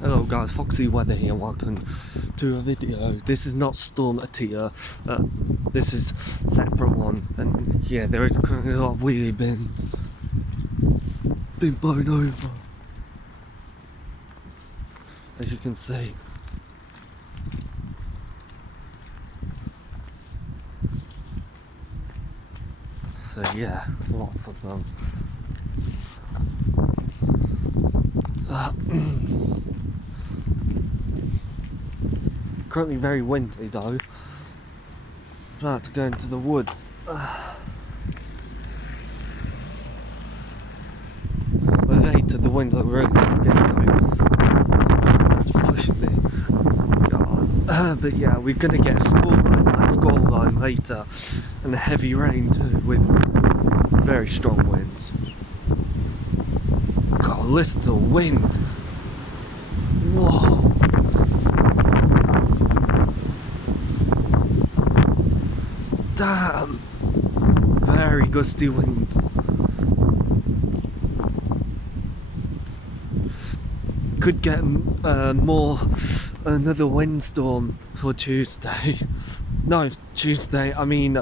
Hello guys, Foxy Weather here, welcome to a video. This is not Storm Atia, this is a separate one, and yeah, there is currently a lot of wheelie bins being blown over, as you can see. So yeah, lots of them. Currently very windy though. About to go into the woods. But later the winds are really getting pushing me. God. But yeah, we're gonna get a squall line later, and a heavy rain too, with very strong winds. God, listen to the wind. Whoa. Damn! Very gusty winds. Could get another windstorm for Tuesday. No, Tuesday, I mean,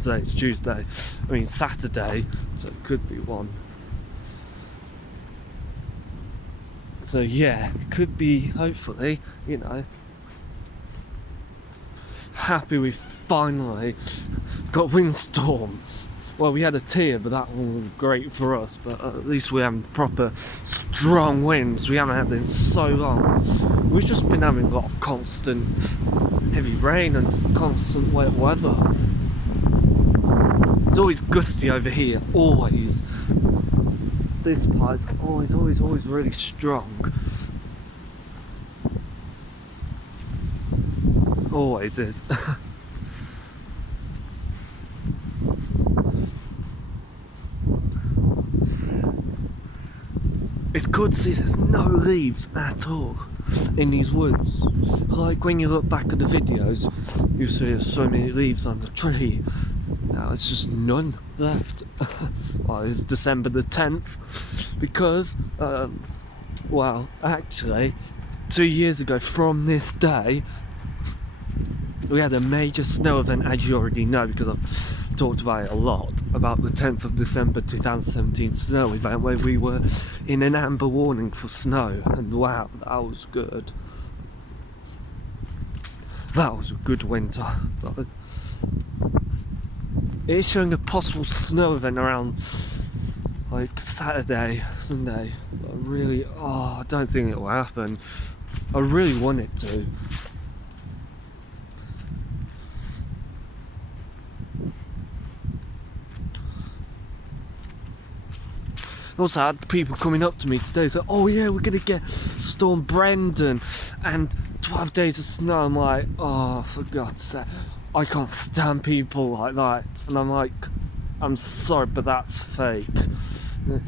today's Tuesday. I mean Saturday, so it could be one. So yeah, it could be, hopefully, you know. Happy we finally got windstorms. Well, we had a tier, but that one was great for us, but at least we have proper strong winds. We haven't had them in so long. We've just been having a lot of constant heavy rain and some constant wet weather. It's always gusty over here, always. This part is always really strong. Always is. It's good to see there's no leaves at all in these woods. Like when you look back at the videos, you see there's so many leaves on the tree. Now it's just none left. Well, it's December the 10th because, well, actually, 2 years ago from this day, we had a major snow event, as you already know, because I've talked about it a lot, about the 10th of December 2017 snow event, where we were in an amber warning for snow, and wow, that was good. That was a good winter. It's showing a possible snow event around like Saturday, Sunday. But I don't think it will happen. I really want it to. Also, I had people coming up to me today saying, oh yeah, we're gonna get Storm Brendan and 12 days of snow. I'm like, oh, for God's sake, I can't stand people like that. And I'm like, I'm sorry, but that's fake. And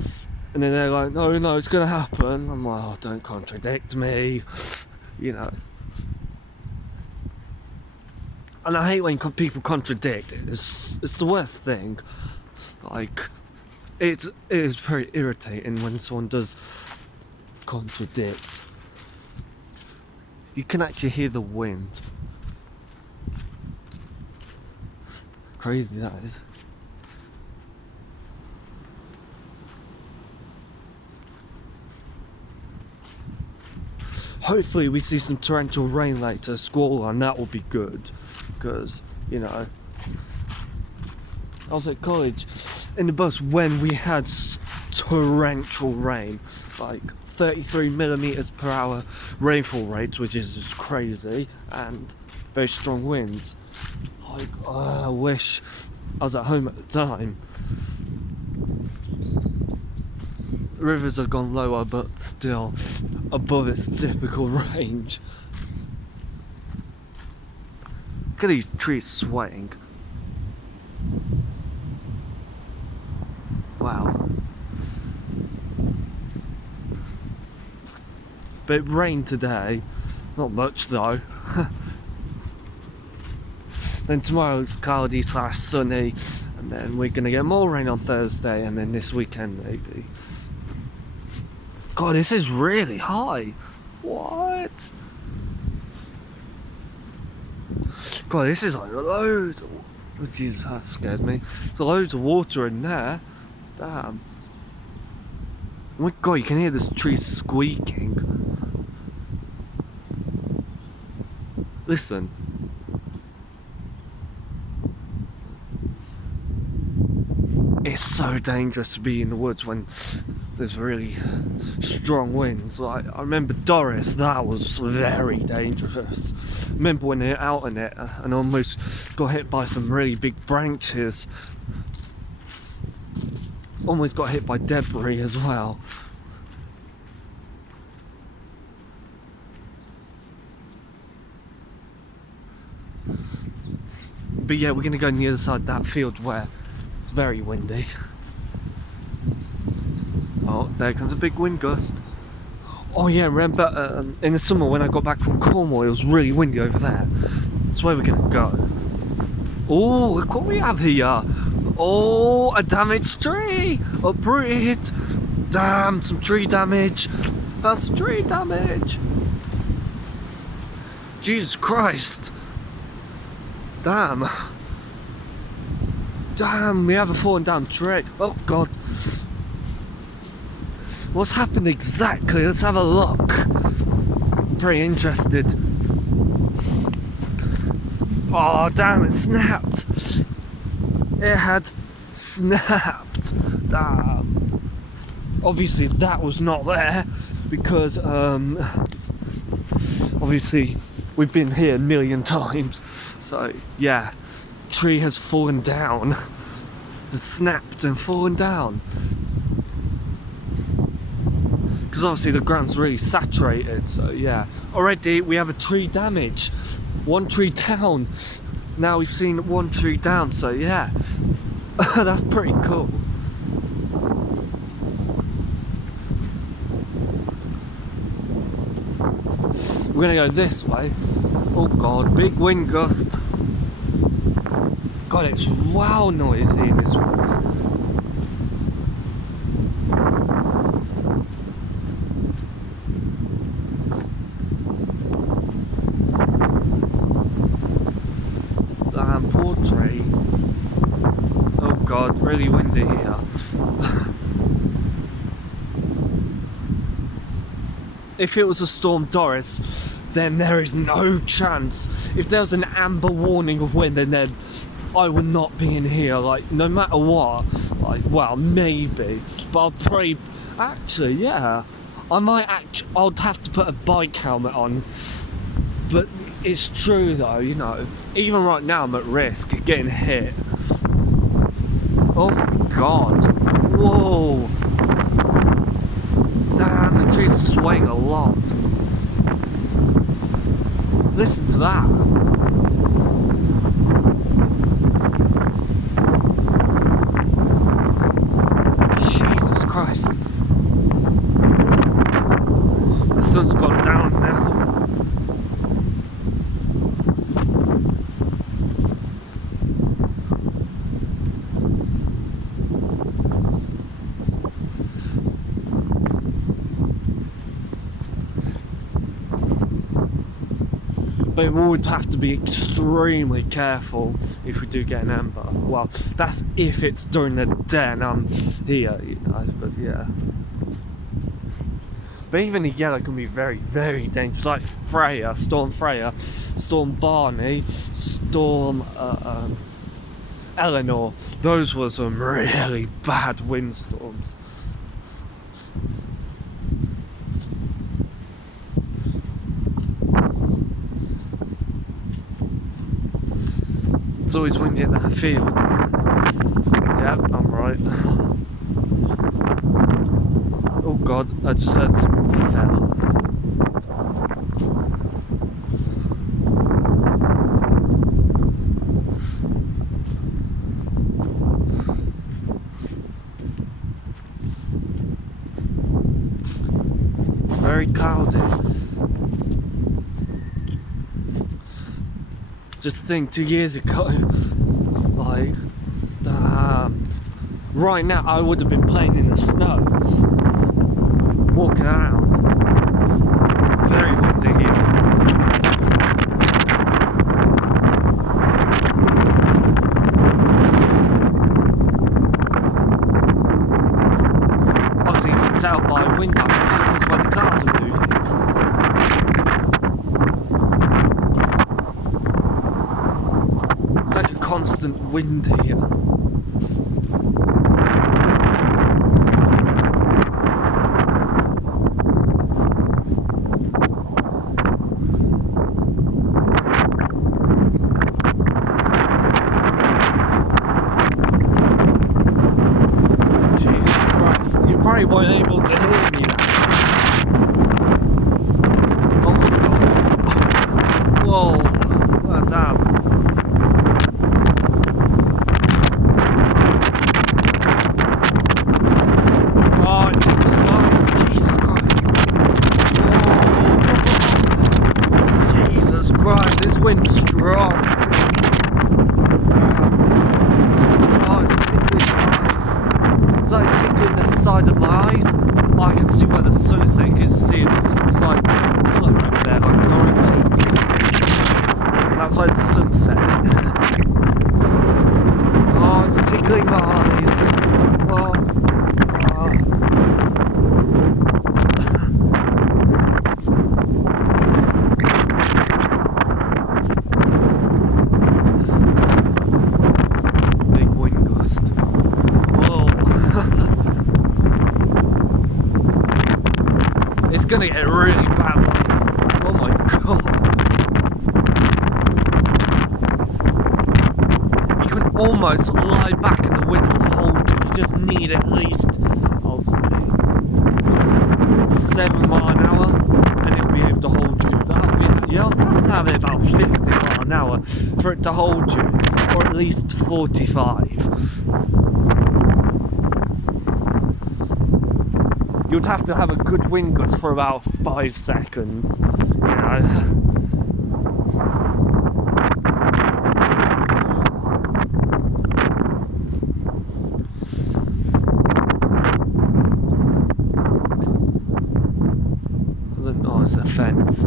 then they're like, no, it's gonna happen. I'm like, oh, don't contradict me, you know. And I hate when people contradict. It's the worst thing. Like, it is very irritating when someone does contradict. You can actually hear the wind. Crazy that is. Hopefully we see some torrential rain later, squall, and that will be good. Because, you know, I was at college in the bus when we had torrential rain, like 33 millimeters per hour rainfall rates, which is just crazy, and very strong winds. Like, I wish I was at home at the time. Rivers have gone lower, but still above its typical range. Look at these trees swaying. Wow. But it rained today, not much though. Then tomorrow it's cloudy / sunny, and then we're gonna get more rain on Thursday, and then this weekend maybe. God, this is really high. What? God, this is like loads of... Oh, Jesus, that scared me. There's loads of water in there. Damn. Oh my God, you can hear this tree squeaking. Listen. It's so dangerous to be in the woods when there's really strong winds. Like, I remember Doris, that was very dangerous. I remember when they were out in it and almost got hit by some really big branches. Almost got hit by debris as well. But yeah, we're gonna go near the side of that field where it's very windy. Oh, there comes a big wind gust. Oh yeah, remember in the summer when I got back from Cornwall, it was really windy over there. That's where we're gonna go. Oh, look what we have here. Oh, a damaged tree! Uprooted! Damn, some tree damage. That's tree damage! Jesus Christ! Damn. Damn, we have a fallen down tree. Oh God. What's happened exactly? Let's have a look. Pretty interested. Oh damn, it snapped. It had snapped. Damn. Obviously that was not there because obviously we've been here a million times. So yeah, tree has fallen down. Has snapped and fallen down. Because obviously the ground's really saturated, so yeah. Already we have a tree damage. One tree down. Now we've seen one tree down, so yeah. That's pretty cool. We're gonna go this way. Oh God, big wind gust. God, it's wow noisy in this woods. Damn, poor tree. Oh God, really windy here. If it was a Storm Doris, then there is no chance. If there was an amber warning of wind, then I would not be in here. Like, no matter what. Like, well, maybe, but I'll probably. Actually, yeah, I'll have to put a bike helmet on. But it's true though, you know. Even right now, I'm at risk of getting hit. Oh my God! Whoa! Damn, the trees are swaying a lot. Listen to that. Jesus Christ. The sun's gone down now. But we would have to be extremely careful if we do get an amber. Well, that's if it's during the day and I'm here, but yeah. But even the yellow can be very, very dangerous. Like Freya, Storm Barney, Storm Eleanor. Those were some really bad windstorms. It's always windy in that field. Yeah, I'm right. Oh God, I just heard something fell. Very cloudy. Just think, 2 years ago, like, damn. Right now, I would have been playing in the snow. walking around. Very windy here. Obviously you can tell by wind because when the clouds are moving. It's like a constant wind here. Probably weren't able to hear me. Oh my god. Whoa. Oh, damn. Oh, it tickles my eyes. Jesus Christ. Whoa. Jesus Christ, this wind's strong. Oh, it's tickling my eyes. It's like tickling the side of my eyes. Oh, I can see where the sun is setting because you see it's like colour over there, like an orange. That's why the sun's setting. Oh, it's tickling my eyes. Oh. Oh. Big wind gust. It's gonna get really bad. Oh my god. You can almost lie back and the wind will hold you. You just need at least, I'll say, 7 miles an hour and it'll be able to hold you. You'll have to have it about 50 miles an hour for it to hold you, or at least 45. You'd have to have a good wind gust for about 5 seconds, you know. Oh, it's a fence.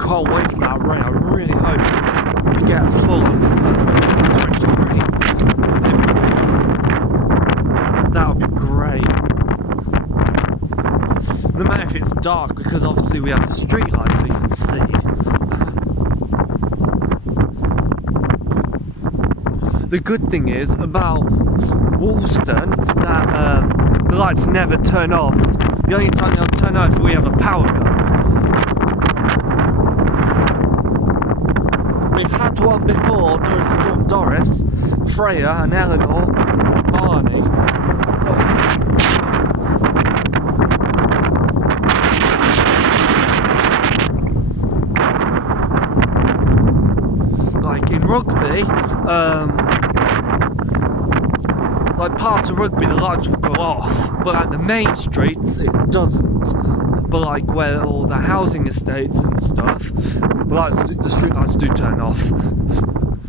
Can't wait for that rain. I really hope we get a full rain. That would be great. No matter if it's dark, because obviously we have street lights so you can see. The good thing is about Woolston that the lights never turn off. The only time they'll turn off if we have a power cut. We've had one before during Storm Doris, Freya and Eleanor, and Barney. Like in Rugby, like parts of Rugby the lights will go off, but at the main streets it doesn't. But like where all the housing estates and stuff, the street lights do turn off.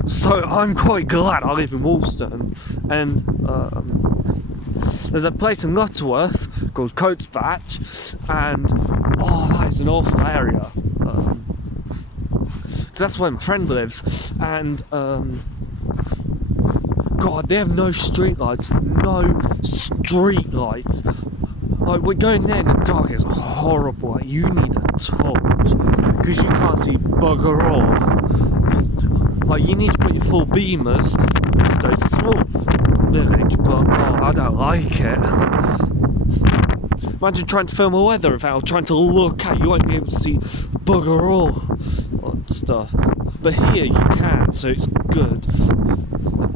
So I'm quite glad I live in Woolston, and there's a place in Lutterworth called Coates Batch, and oh, that is an awful area. Because that's where my friend lives, and God, they have no street lights. Like, we're going there in the dark, it's horrible. Like, you need a torch, because you can't see bugger all. Like, you need to put your full beamers. It's a small village, but oh, I don't like it. Imagine trying to film a weather without trying to look at, you won't be able to see bugger all and stuff. But here you can, so it's good.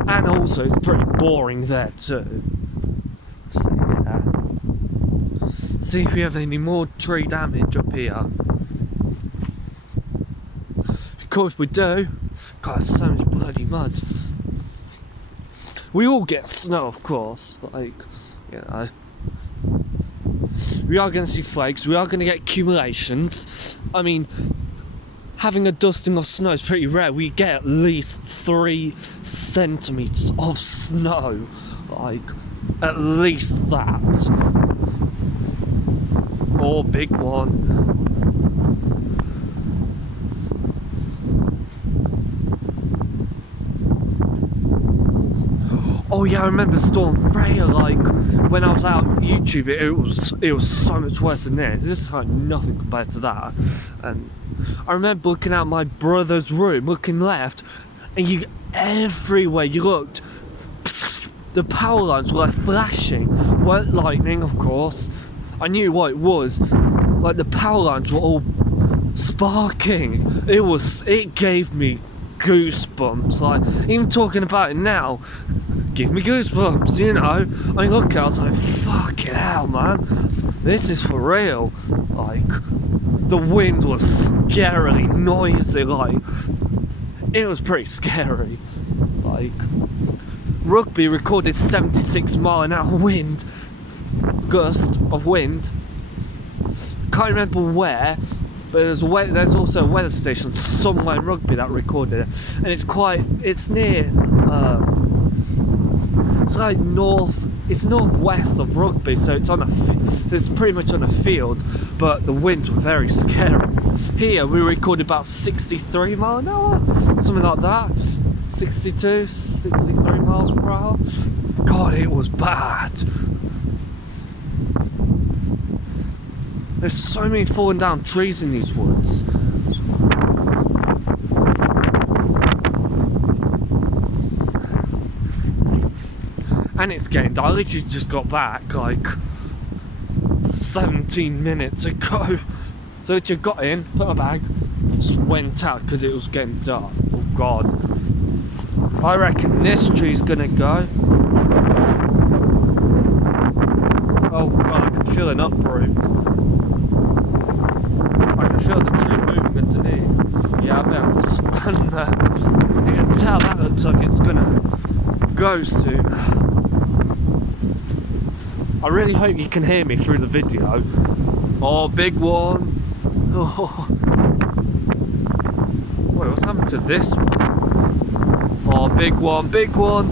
And also, it's pretty boring there too. So yeah. See if we have any more tree damage up here. Of course we do. God, there's so much bloody mud. We all get snow, of course. Like, you know. We are going to see flakes. We are going to get accumulations. I mean, having a dusting of snow is pretty rare. We get at least 3 centimeters of snow, like at least that, or big one. Oh yeah, I remember Storm Freya, like when I was out YouTube, it was so much worse than this. This is like nothing compared to that. And I remember looking out my brother's room, looking left, and everywhere you looked, the power lines were like flashing. Weren't lightning, of course. I knew what it was. Like the power lines were all sparking. It gave me goosebumps. Like even talking about it now, give me goosebumps, you know. I look at it, I was like, fucking hell, man, this is for real. Like, the wind was scarily noisy, like, it was pretty scary. Like, Rugby recorded 76-mile-an-hour wind, gust of wind. Can't remember where, but there's also a weather station somewhere in Rugby that recorded it, and it's near, it's like it's northwest of Rugby, so it's pretty much on a field, but the winds were very scary. Here we recorded about 63 mile an hour, something like that, 62, 63 miles per hour. God, it was bad. There's so many falling down trees in these woods. And it's getting dark. I literally just got back like 17 minutes ago. So I literally got in, put my bag, just went out because it was getting dark. Oh God. I reckon this tree's gonna go. Oh God, I can feel an uproot. I can feel the tree moving underneath. Yeah, I better stand there. You can tell that looks like it's gonna go soon. I really hope you can hear me through the video. Oh, big one. Oh. Wait, what's happened to this one? Oh, big one, big one.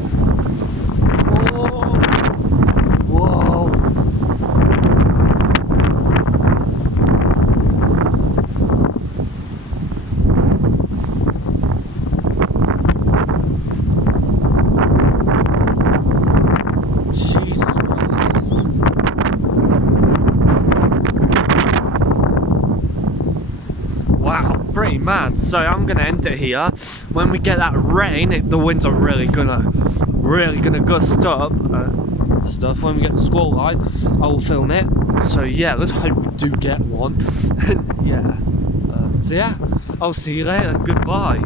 Oh. Whoa. Jesus Christ. Wow, pretty mad. So I'm gonna end it here. When we get that rain, the winds are really gonna gust up and stuff. When we get the squall line, I will film it. So yeah, let's hope we do get one. Yeah. So yeah, I'll see you later. Goodbye.